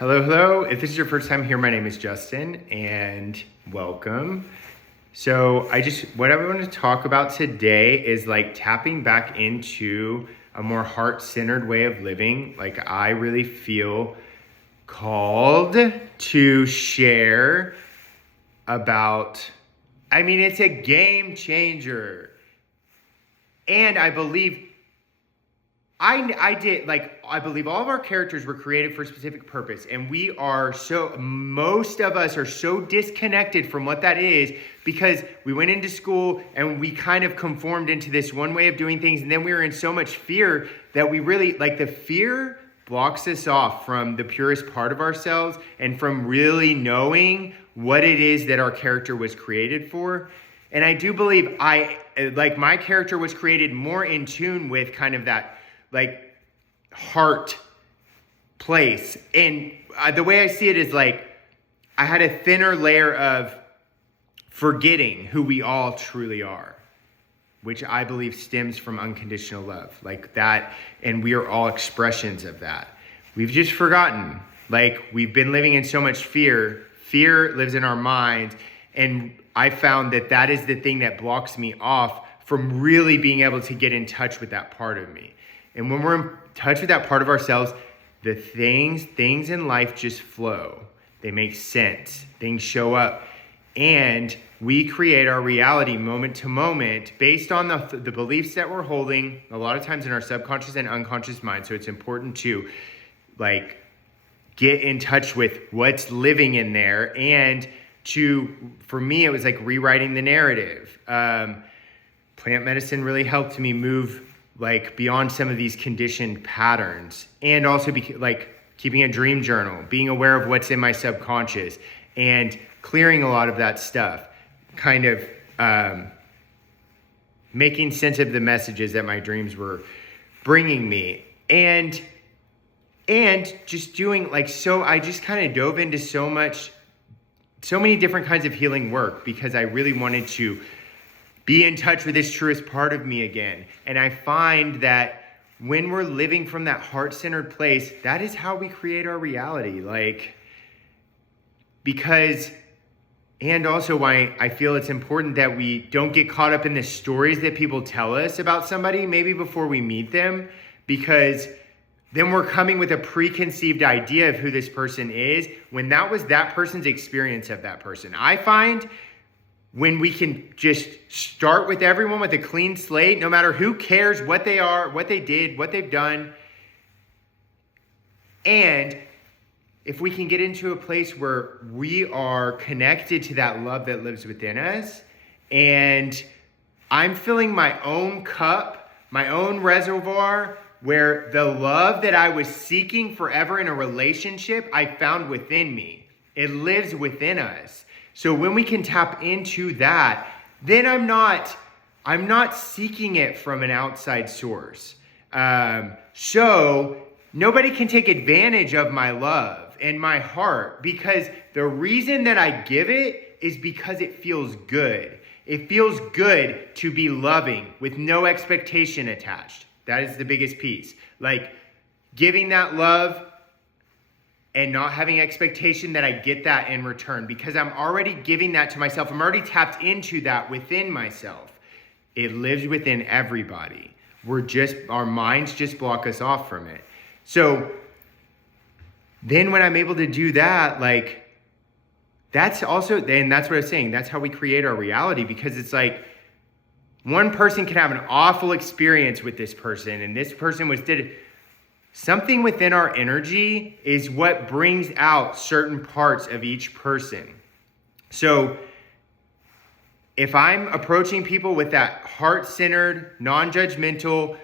Hello, hello. If this is your first time here, my name is Justin and welcome. What I want to talk about today is like tapping back into a more heart-centered way of living. Like I really feel called to share about, it's a game changer. And I believe I believe all of our characters were created for a specific purpose, and most of us are so disconnected from what that is because we went into school and we kind of conformed into this one way of doing things, and then we were in so much fear that the fear blocks us off from the purest part of ourselves and from really knowing what it is that our character was created for. And I do believe my character was created more in tune with kind of that heart place. And the way I see it is I had a thinner layer of forgetting who we all truly are, which I believe stems from unconditional love, like that. And we are all expressions of that. We've just forgotten, we've been living in so much fear. Fear lives in our minds. And I found that is the thing that blocks me off from really being able to get in touch with that part of me. And when we're in touch with that part of ourselves, the things in life just flow. They make sense. Things show up. And we create our reality moment to moment based on the beliefs that we're holding, a lot of times in our subconscious and unconscious mind. So it's important to get in touch with what's living in there. And for me, it was rewriting the narrative. Plant medicine really helped me move beyond some of these conditioned patterns, and also keeping a dream journal, being aware of what's in my subconscious and clearing a lot of that stuff, kind of making sense of the messages that my dreams were bringing me, and just doing I just kind of dove into so many different kinds of healing work because I really wanted to be in touch with this truest part of me again. And I find that when we're living from that heart-centered place, that is how we create our reality. And also why I feel it's important that we don't get caught up in the stories that people tell us about somebody, maybe before we meet them, because then we're coming with a preconceived idea of who this person is, when that was that person's experience of that person. I find when we can just start with everyone with a clean slate, no matter who cares what they are, what they did, what they've done. And if we can get into a place where we are connected to that love that lives within us, and I'm filling my own cup, my own reservoir, where the love that I was seeking forever in a relationship, I found within me. It lives within us. So when we can tap into that, then I'm not seeking it from an outside source. So nobody can take advantage of my love and my heart, because the reason that I give it is because it feels good. It feels good to be loving with no expectation attached. That is the biggest piece. Giving that love and not having expectation that I get that in return, because I'm already giving that to myself. I'm already tapped into that within myself. It lives within everybody. Our minds just block us off from it. So then when I'm able to do that, that's what I was saying. That's how we create our reality, because it's one person can have an awful experience with this person, and this person did something within our energy is what brings out certain parts of each person. So if I'm approaching people with that heart-centered, non-judgmental,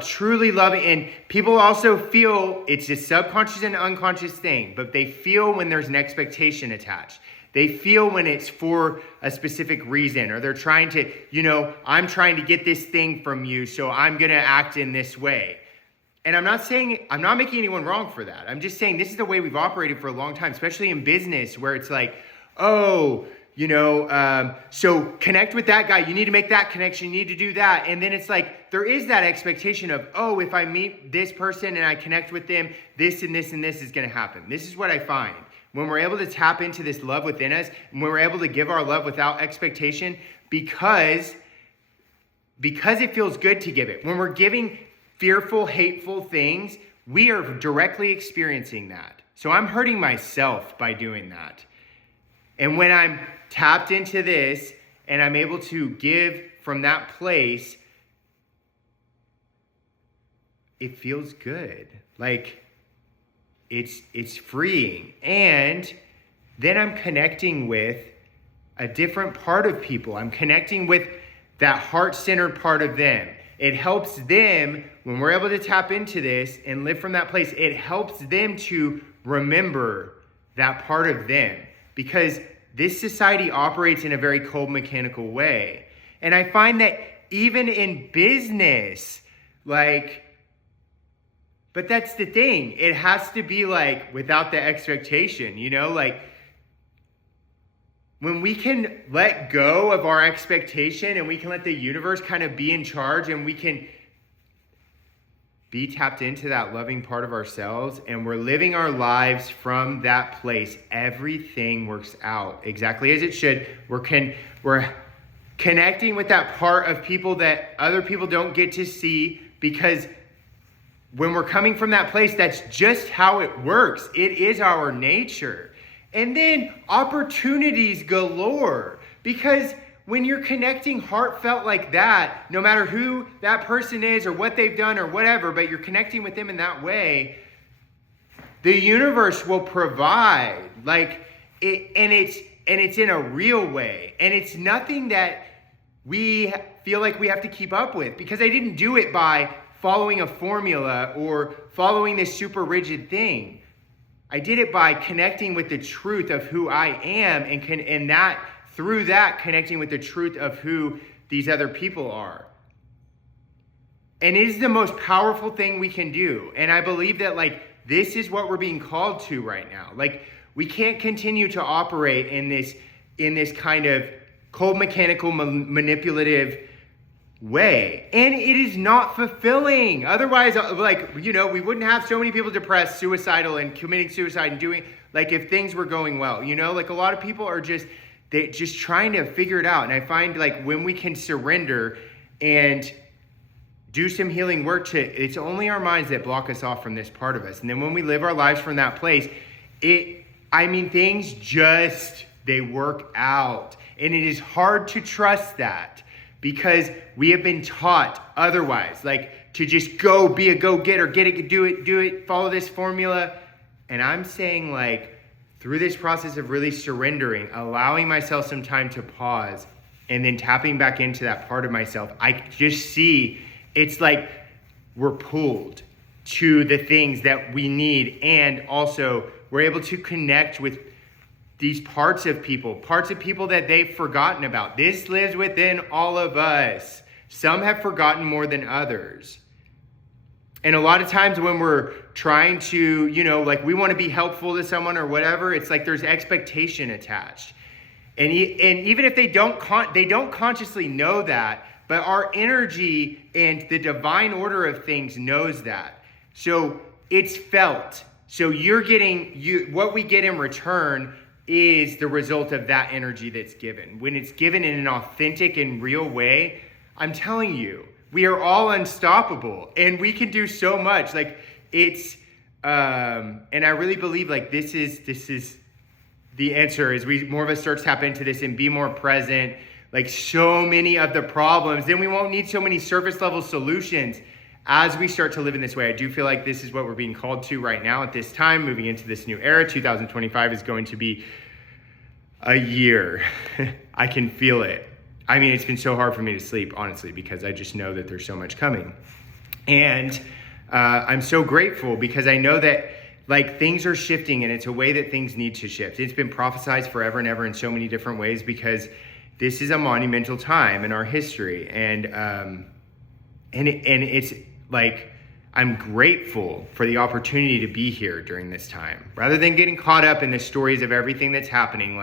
truly loving, and people also feel it's a subconscious and unconscious thing, but they feel when there's an expectation attached. They feel when it's for a specific reason, or they're trying to, I'm trying to get this thing from you, so I'm going to act in this way. And I'm not making anyone wrong for that. I'm just saying this is the way we've operated for a long time, especially in business, where it's So connect with that guy. You need to make that connection. You need to do that. And then it's like, there is that expectation of, oh, if I meet this person and I connect with them, this and this and this is going to happen. This is what I find. When we're able to tap into this love within us, and when we're able to give our love without expectation, because it feels good to give it. When we're giving fearful, hateful things, we are directly experiencing that. So I'm hurting myself by doing that. And when I'm tapped into this and I'm able to give from that place, it feels good. Like it's freeing. And then I'm connecting with a different part of people. I'm connecting with that heart-centered part of them. It helps them, when we're able to tap into this and live from that place, it helps them to remember that part of them. Because this society operates in a very cold, mechanical way. And I find that even in business, but that's the thing. It has to be without the expectation, when we can let go of our expectation and we can let the universe kind of be in charge and we can be tapped into that loving part of ourselves and we're living our lives from that place, everything works out exactly as it should. We're connecting with that part of people that other people don't get to see, because when we're coming from that place, that's just how it works. It is our nature. And then opportunities galore, because when you're connecting heartfelt like that, no matter who that person is or what they've done or whatever, but you're connecting with them in that way, the universe will provide. It's in a real way. And it's nothing that we feel like we have to keep up with, because I didn't do it by following a formula or following this super rigid thing. I did it by connecting with the truth of who I am, and that through that connecting with the truth of who these other people are. And it is the most powerful thing we can do. And I believe that this is what we're being called to right now. We can't continue to operate in this kind of cold, mechanical, manipulative way. And it is not fulfilling. Otherwise, we wouldn't have so many people depressed, suicidal, and committing suicide and doing, if things were going well. A lot of people are just trying to figure it out. And I find when we can surrender and do some healing work it's only our minds that block us off from this part of us. And then when we live our lives from that place, things they work out. And it is hard to trust that, because we have been taught otherwise, to just go be a go-getter, get it, do it, follow this formula. And I'm saying through this process of really surrendering, allowing myself some time to pause, and then tapping back into that part of myself, I just see it's we're pulled to the things that we need. And also we're able to connect with these parts of people that they've forgotten about. This lives within all of us. Some have forgotten more than others. And a lot of times when we're trying to, we want to be helpful to someone or whatever, it's there's expectation attached. And even if they don't consciously know that, but our energy and the divine order of things knows that. So it's felt. So what we get in return is the result of that energy that's given. When it's given in an authentic and real way, I'm telling you, we are all unstoppable and we can do so much. And I really believe this is the answer, as more of us start to tap into this and be more present. So many of the problems, then we won't need so many surface level solutions as we start to live in this way. I do feel like this is what we're being called to right now at this time, moving into this new era. 2025 is going to be a year. I can feel it. It's been so hard for me to sleep, honestly, because I just know that there's so much coming. And I'm so grateful, because I know that things are shifting, and it's a way that things need to shift. It's been prophesized forever and ever in so many different ways, because this is a monumental time in our history. And it's I'm grateful for the opportunity to be here during this time, rather than getting caught up in the stories of everything that's happening.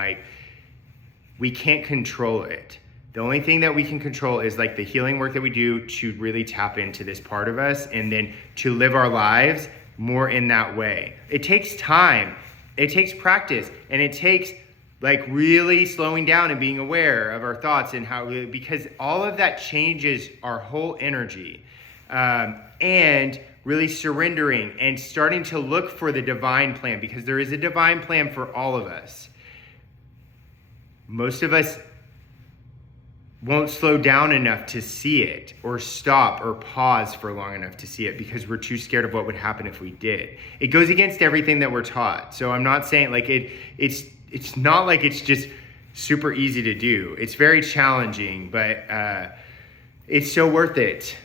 we can't control it. The only thing that we can control is like the healing work that we do to really tap into this part of us and then to live our lives more in that way. It takes time, it takes practice, and it takes like really slowing down and being aware of our thoughts and because all of that changes our whole energy. And really surrendering and starting to look for the divine plan, because there is a divine plan for all of us. Most of us won't slow down enough to see it, or stop or pause for long enough to see it, because we're too scared of what would happen if we did. It goes against everything that we're taught. So I'm not saying like it's not like it's just super easy to do. It's very challenging, but it's so worth it.